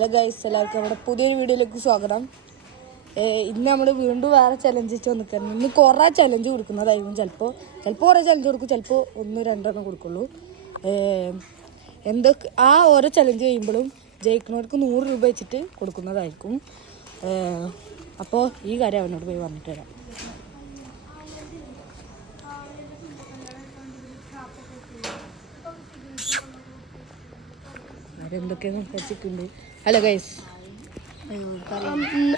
Hello guys, എല്ലാവർക്കും നമ്മുടെ പുതിയൊരു വീഡിയോയിലേക്ക് സ്വാഗതം. ഇന്ന് നമ്മൾ വീണ്ടും വേറെ ചലഞ്ച് വെച്ച് വന്നിട്ടുണ്ട്. ഇന്ന് കുറേ ചലഞ്ച് കൊടുക്കുന്നതായിരിക്കും. ചിലപ്പോൾ കുറേ ചലഞ്ച് കൊടുക്കും, ചിലപ്പോൾ 1-2 കൊടുക്കുള്ളൂ. എന്തൊക്കെ ആ ഓരോ ചലഞ്ച് ചെയ്യുമ്പോഴും ജയിക്കുന്നവർക്ക് 100 രൂപ വെച്ചിട്ട് കൊടുക്കുന്നതായിരിക്കും. അപ്പോൾ ഈ കാര്യം അവനോട് പോയി പറഞ്ഞിട്ട് വരാം. എന്തൊക്കെയാണ് സംസാരിച്ചിട്ടുണ്ട്. ഹലോ ഗൈസ്,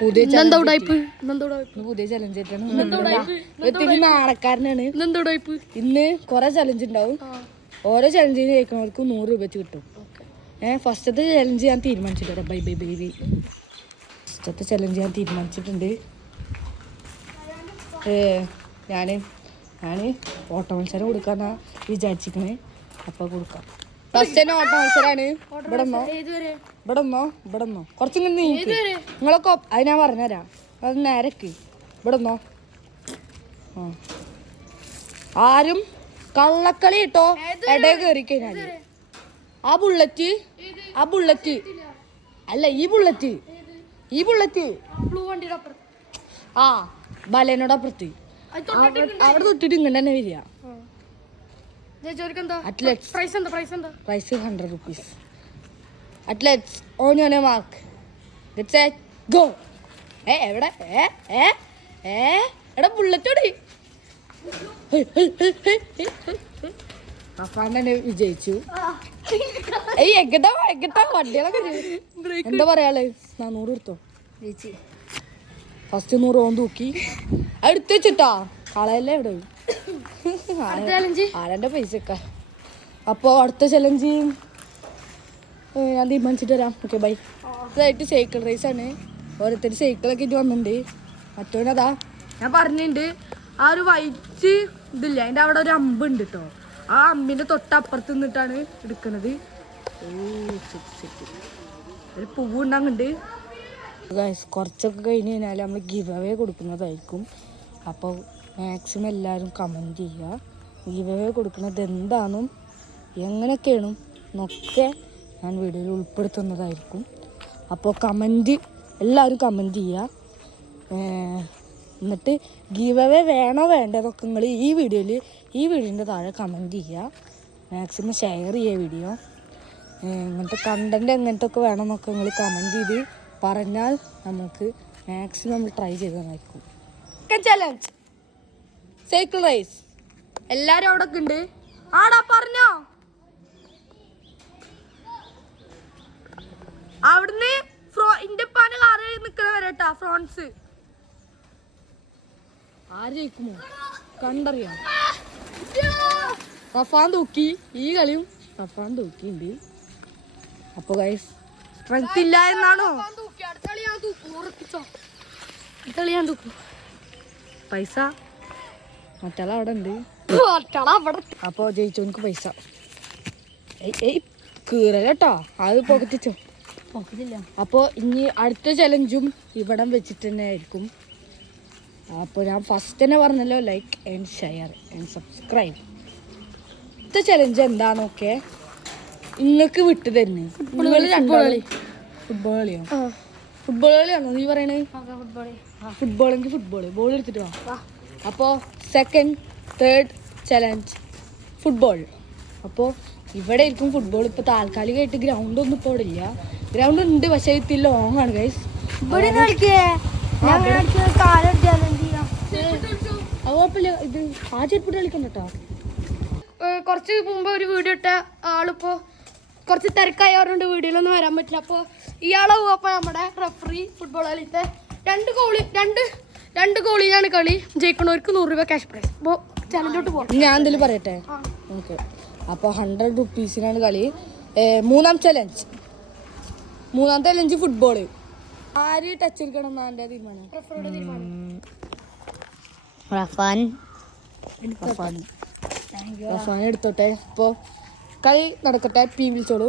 പുതിയ ചലഞ്ച് ആയിട്ടാണ്. നാളക്കാരനാണ്. ഇന്ന് കുറെ ചലഞ്ച് ഉണ്ടാവും. ഓരോ ചലഞ്ചിന് ജയിക്കുന്നവർക്ക് 100 രൂപ വെച്ച് കിട്ടും. ഫസ്റ്റത്തെ ചലഞ്ച് ഞാൻ തീരുമാനിച്ചിട്ടുണ്ട്. Bye bye bye bye. ഫസ്റ്റത്തെ ചലഞ്ച് ഞാൻ തീരുമാനിച്ചിട്ടുണ്ട്. ഞാൻ ഓട്ട മത്സരം കൊടുക്കാന്നാ വിചാരിച്ചിരിക്കണേ. അപ്പോൾ കൊടുക്കാം. ഫസ്റ്റ് തന്നെ ഓട്ട മത്സരമാണ്. ഇവിടെന്നോ കുറച്ചിങ്ങനെ നീക്ക്. നിങ്ങളൊക്കെ അത് ഞാൻ പറഞ്ഞുതരാം. അത് നേരക്ക് ഇവിടെന്നോ. ആരും കള്ളക്കളി കിട്ടോ ഇടയിൽ കയറി കഴിഞ്ഞാൽ ആ ബുള്ളറ്റ് അല്ല, ഈ ബുള്ളറ്റ് ആ ബലേനോട് അപ്പുറത്ത് അവിടെ തൊട്ടിട്ട് ഇങ്ങനെ തന്നെ വരിക. Price 100 rupees. Athletes, on your mark. Get set, go. എവിടെ ബുള്ളറ്റ് ഓടി. അഫാനെ വിജയിച്ചു. എങ്ങട്ടാ വണ്ടികളൊക്കെ എന്താ പറയാള്. 400 എടുത്തോ. ഫസ്റ്റ് 100 ഓൻ തൂക്കി എടുത്ത് വെച്ചിട്ടാ കളയല്ലേ. ഇവിടെ ആരെന്റെ പൈസ ഒക്കെ. അപ്പോൾ അടുത്ത ചലഞ്ച് ഞാൻ തീരുമാനിച്ചിട്ട് വരാം. Okay bye. ഇതായിട്ട് സൈക്കിൾ റേസാണ്. ഓരോരുത്തർ സൈക്കിളൊക്കെ ഇട്ട് വന്നിട്ടുണ്ട്. മറ്റോനതാ ഞാൻ പറഞ്ഞിട്ടുണ്ട്. ആ ഒരു വൈറ്റ് ഇതില്ല, അതിൻ്റെ അവിടെ ഒരു അമ്പുണ്ട് കേട്ടോ. ആ അമ്പിൻ്റെ തൊട്ടപ്പുറത്ത് നിന്നിട്ടാണ് എടുക്കണത്. ഒരു പൂവ് ഉണ്ടാകുന്നുണ്ട്. കുറച്ചൊക്കെ കഴിഞ്ഞ് കഴിഞ്ഞാൽ നമ്മൾ ഗിവ് അവേ കൊടുക്കുന്നതായിരിക്കും. അപ്പോൾ മാക്സിമം എല്ലാവരും കമൻറ്റ് ചെയ്യുക. ഗിവ് അവേ കൊടുക്കുന്നത് എന്താണെന്നും എങ്ങനെയൊക്കെയാണ് എന്നൊക്കെ ഞാൻ വീഡിയോയിൽ ഉൾപ്പെടുത്തുന്നതായിരിക്കും. അപ്പോൾ എല്ലാവരും കമൻറ്റ് ചെയ്യുക. എന്നിട്ട് ഗിവ് അവേ വേണോ വേണ്ടതൊക്കെ നിങ്ങൾ ഈ വീഡിയോൻ്റെ താഴെ കമൻറ്റ് ചെയ്യുക. മാക്സിമം ഷെയർ ചെയ്യുക വീഡിയോ. ഇങ്ങനത്തെ കണ്ടൻറ്റ് എങ്ങനത്തൊക്കെ വേണമെന്നൊക്കെ നിങ്ങൾ കമൻറ്റ് ചെയ്ത് പറഞ്ഞാൽ നമുക്ക് മാക്സിമം നമ്മൾ ട്രൈ ചെയ്തതായിരിക്കും. Challenge cycle race. എല്ലാരും അവിടെ ഒക്കെ ഉണ്ട്. ആടാ പറഞ്ഞോ. അവിടുന്ന് ഇന്റെ പാന്റെ കാറ് നിക്കണ വരെട്ടാ. ഫ്രോൺസ് ആര് ജയിക്കുമോ കണ്ടറിയാം. റഫാൻ തൂക്കി. ഈ കളിയും റഫാൻ തൂക്കിണ്ട്. അപ്പൊ ഗൈസ് സ്ട്രെങ്ത് ഇല്ല എന്നാണോ? പൈസ മറ്റാള അവിടെ ഉണ്ട്. അപ്പോൾ ജയിച്ചോനിക്ക് പൈസ. കീറലട്ടോ, അത് പോക്കറ്റിച്ചോ. അപ്പോൾ ഇനി അടുത്ത ചലഞ്ചും ഇവിടം വെച്ചിട്ട് തന്നെ ആയിരിക്കും. അപ്പോൾ ഞാൻ ഫസ്റ്റ് തന്നെ പറഞ്ഞല്ലോ, like and share and subscribe. അടുത്ത ചലഞ്ച് എന്താണൊക്കെ നിങ്ങൾക്ക് വിട്ടു തരുന്നത്. ഫുട്ബോൾ കളിയാണോ നീ പറയണേ? ഫുട്ബോളെങ്കിൽ ഫുട്ബോൾ. ബോൾ എടുത്തിട്ട് വാ. അപ്പോൾ സെക്കൻഡ് തേർഡ് ചലഞ്ച് ഫുട്ബോൾ. അപ്പോൾ ഇവിടെ ആയിരിക്കും ഫുട്ബോൾ. ഇപ്പോൾ താൽക്കാലികമായിട്ട് ഗ്രൗണ്ടൊന്നും ഇപ്പോൾ ഇവിടെ ഇല്ല. ഗ്രൗണ്ട് ഉണ്ട്, പക്ഷേ ഇത് ലോങ് ആണ് ഗൈസ്. കുഴപ്പമില്ല. ഇത് ആ ചെരുപ്പിട്ട് കളിക്കണ്ട കേട്ടോ. കുറച്ച് മുമ്പ് ഒരു വീഡിയോ ഇട്ട ആളിപ്പോൾ കുറച്ച് തിരക്കായവരുണ്ട്, വീഡിയോയിലൊന്നും വരാൻ പറ്റില്ല. അപ്പോൾ ഇയാളാവും അപ്പോൾ നമ്മുടെ റഫറി ഫുട്ബോൾ കളിത്തെ രണ്ട് ഗോളിലാണ് കളി. ജയിക്കണവർക്ക് 100 രൂപ ക്യാഷ് പ്രൈസ്. അപ്പോൾ ചലഞ്ചോട്ട് പോകാം. ഞാൻ എന്തെങ്കിലും പറയട്ടെ? ഓക്കെ. അപ്പോൾ 100 rupees കളി. മൂന്നാമത്തെ ചലഞ്ച് ഫുട്ബോൾ. ആര് ടച്ച് എടുക്കണം എന്നാണ് എൻ്റെ തീരുമാനം. റഫാൻ എടുത്തോട്ടെ. ഇപ്പോൾ കളി നടക്കട്ടെ. പി വിളിച്ചോളൂ.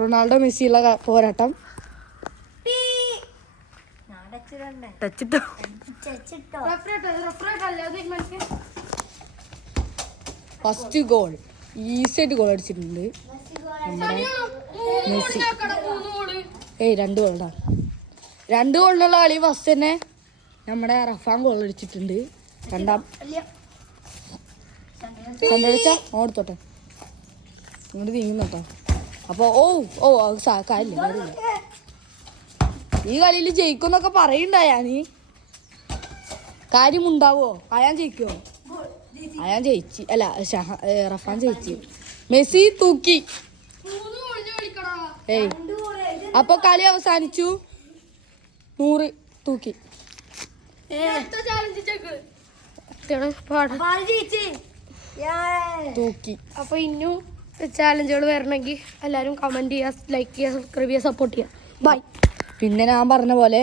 റൊണാൾഡോ മെസ്സിയുള്ള പോരാട്ടം. ടച്ചിട്ടോ. ഫസ്റ്റ് ഗോൾ ഈസിയായിട്ട് ഗോൾ അടിച്ചിട്ടുണ്ട് നമ്മുടെ മെസ്സി. 2 ഗോളാ. 2 ഗോളിനുള്ള കളി ഫസ്റ്റ് തന്നെ നമ്മുടെ റഫാൻ ഗോൾ അടിച്ചിട്ടുണ്ട്. രണ്ടാം സന്ദടിച്ചാ ഓടുത്തോട്ടെ ഇങ്ങോട്ട് നീങ്ങുന്നോട്ടോ. അപ്പോൾ അത് കാര്യമില്ല. ഈ കളിയിൽ ജയിക്കുമെന്നൊക്കെ പറയണ്ടായാ നീ കാര്യമുണ്ടാവോ? അയാൻ ജയിക്കുമോ? അയാൻ ജയിച്ചു. അല്ല റഫാൻ ജയിച്ചു. മെസ്സി തൂക്കി. അപ്പൊ കളി അവസാനിച്ചു. 100 തൂക്കി. തൂക്കി. അപ്പൊ ഇന്നും ചാലഞ്ചുകൾ വരണമെങ്കിൽ എല്ലാവരും കമന്റ് ചെയ്യുക, ലൈക്ക് ചെയ്യുക, സബ്സ്ക്രൈബ് ചെയ്യുക, സപ്പോർട്ട് ചെയ്യുക. ബൈ. പിന്നെ ഞാൻ പറഞ്ഞ പോലെ